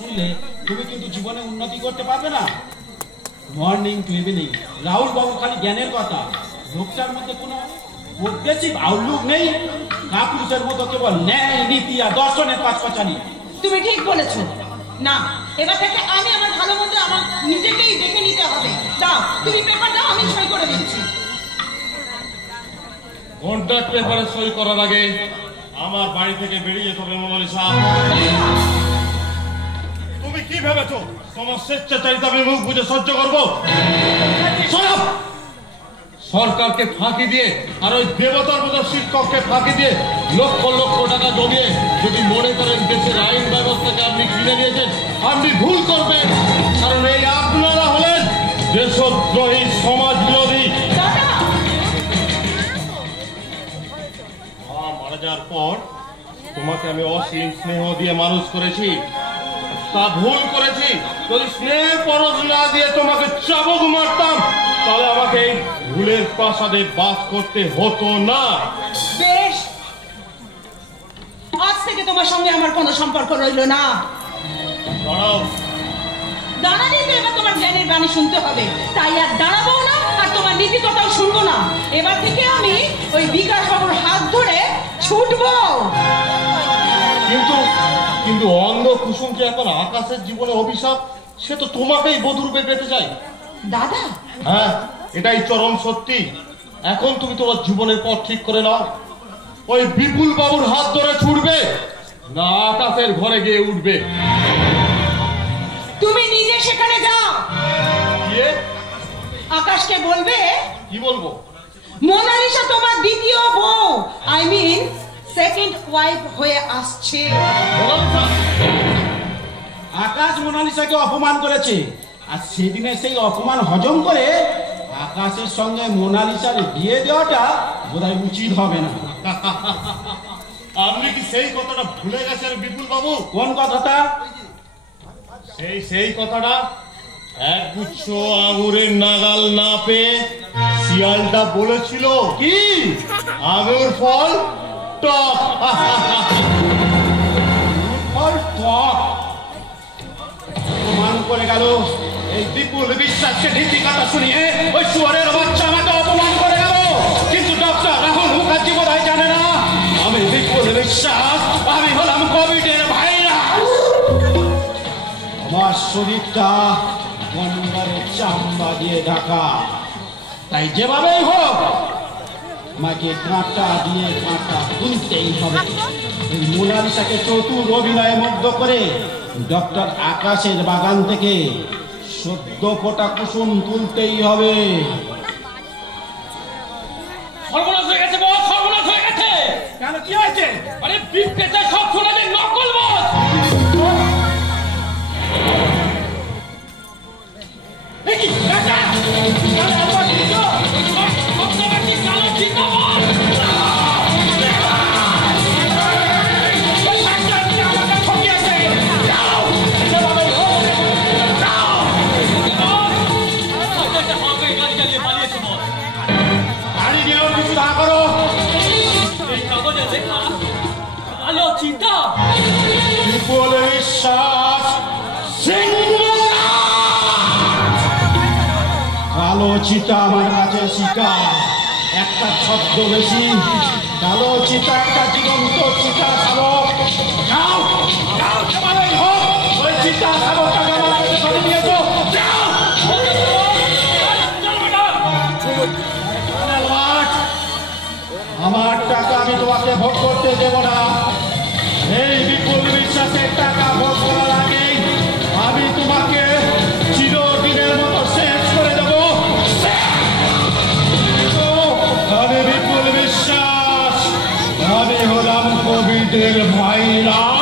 শুনলে তুমি কিন্তু জীবনে উন্নতি করতে পারবে না। মর্নিং টু ইভিনিং রাহুল বাবু খালি জ্ঞানের কথা, লোকটার মধ্যে কোনো প্রগ্রেসিভ আউটলুক নেই। কাপুরুষের মতো কেবল ন্যায় নীতি আর দর্শনের পাঁচপাচানি। তুমি ঠিক বলেছো। না, এবার থেকে আমি আমার ভালো মন্দ আমার নিজেকেই দেখে নিতে হবে। দাও তুমি পেপার দাও, আমি সই করে দিচ্ছি। কন্ট্রাক্ট পেপারে সই করার আগে আমার বাড়ি থেকে বেরিয়ে যেতে হবে মোনালিসা। তুমি কি ভেবেছো তোমার স্বেচ্ছাচারিতা আমি মুখ বুঝে সহ্য করবো? সরকারকে ফাঁকি দিয়ে আর ওই দেবতার মতো শিক্ষককে ফাঁকি দিয়ে লক্ষ লক্ষ টাকা জমিয়ে যদি মনে করেন দেশের আইন ব্যবস্থাকে আপনি কিনে নিয়েছেন, আপনি ভুল করবেন। কারণ এই আপনারা হলেন দেশদ্রোহী, সমাজ বিরোধী। মারা যাওয়ার পর তোমাকে আমি অসীম স্নেহ দিয়ে মানুষ করেছি, তা ভুল করেছি। যদি স্নেহ পরশ না দিয়ে তোমাকে চাবুক মারতাম তাহলে আমাকে ভুলের প্রাসাদে বাস করতে হতো না। বেশ, আজ থেকে তোমার সঙ্গে আমার কোনো সম্পর্ক রইল না। দাঁড়াও। দাঁড়ালে তো এবার তোমার জ্ঞানের গানে শুনতে হবে, তাই আর দাঁড়াবো না আর তোমার নীতি কথাও শুনবো না। এবার থেকে আমি ওই বিকাশ বাবুর হাত ধরে ছুটবো। কিন্তু অন্ধ কুসুম যে এখন আকাশের জীবনে অভিশাপ, সে তো তোমাকেই বধূরূপে পেতে চাই। দাদা, হ্যাঁ, এটাই চরম সত্যি। এখন তুমি তোমার জীবনের পথ ঠিক করে নাও। ওই বিপুল বাবুর হাত ধরে ছুটবে না আকাশের ঘরে গিয়ে উঠবে? তুমি নিজে সেখানে যাও। আকাশকে বলবে। কি বলবো? মোনালিসা তোমার দ্বিতীয় বউ, আই মিন সেকেন্ড ওয়াইফ হয়ে আসছে। আকাশ মোনালিসাকে অপমান করেছে, আর সেদিনে সেই অপমান হজম করে আকাশের সঙ্গে মোনালিসার বিয়ে দেওয়াটা বোধহয় উচিত হবে না। আপনি কি সেই কথাটা ভুলে গেছেন বিপুল বাবু? কোন কথাটা? সেই কথাটা একগুচ্ছ আঙুরের নাগাল না পেয়ে শিয়ালটা বলেছিল কি আঙুর ফল টক। ফল টক অপমান করে গেল এই বিপুল বিশ্বাসকে নীতি কথা শুনিয়ে ওই শুয়ারের বাচ্চা আমাকে অপমান করে গেল। কিন্তু ডক্টর রাহুল মুখার্জি বোধহয় জানে না আমি বিপুল বিশ্বাস, আমি হলাম কোভিডের ভাইরাস। আমার শরীরটা গন্ডারের চামড়া দিয়ে ঢাকা, তাই যেভাবেই হোক আমাকে কাঁটা দিয়ে কাঁটা তুলতেই হবে। এই মোনালিসাকে চতুর অভিনয়ে মুগ্ধ করে ডক্টর আকাশের বাগান থেকে সদ্য ফোটা কুসুম তুলতেই হবে। সর্বনাশ হয়ে গেছে বস, সর্বনাশ হয়ে গেছে। কেন, কি হয়েছে? আরে বিপেতে সব সোনাদের নকল বস। কি কাকা? কালো জিন্দাবাদ। কালো চিতা আমার কাছে শিকার, একটা শব্দ বেশি। কালো চিতা একটা জীবন্ত চিতা শাবক। যাও যাও, যেভাবেই হোক ওই চিতা শাবকটাকে আমার কাছে ধরে নিয়েছো। আমার টাকা আমি তোমাকে ভোট করতে দেব না। এই বিপুল বিশ্বাসের টাকা ভোট করার আগে আমি তোমাকে চিরদিনের মতো শেষ করে দেব। আমি বিপুল বিশ্বাস, আমি হলাম কোভিডের ভাইরাস।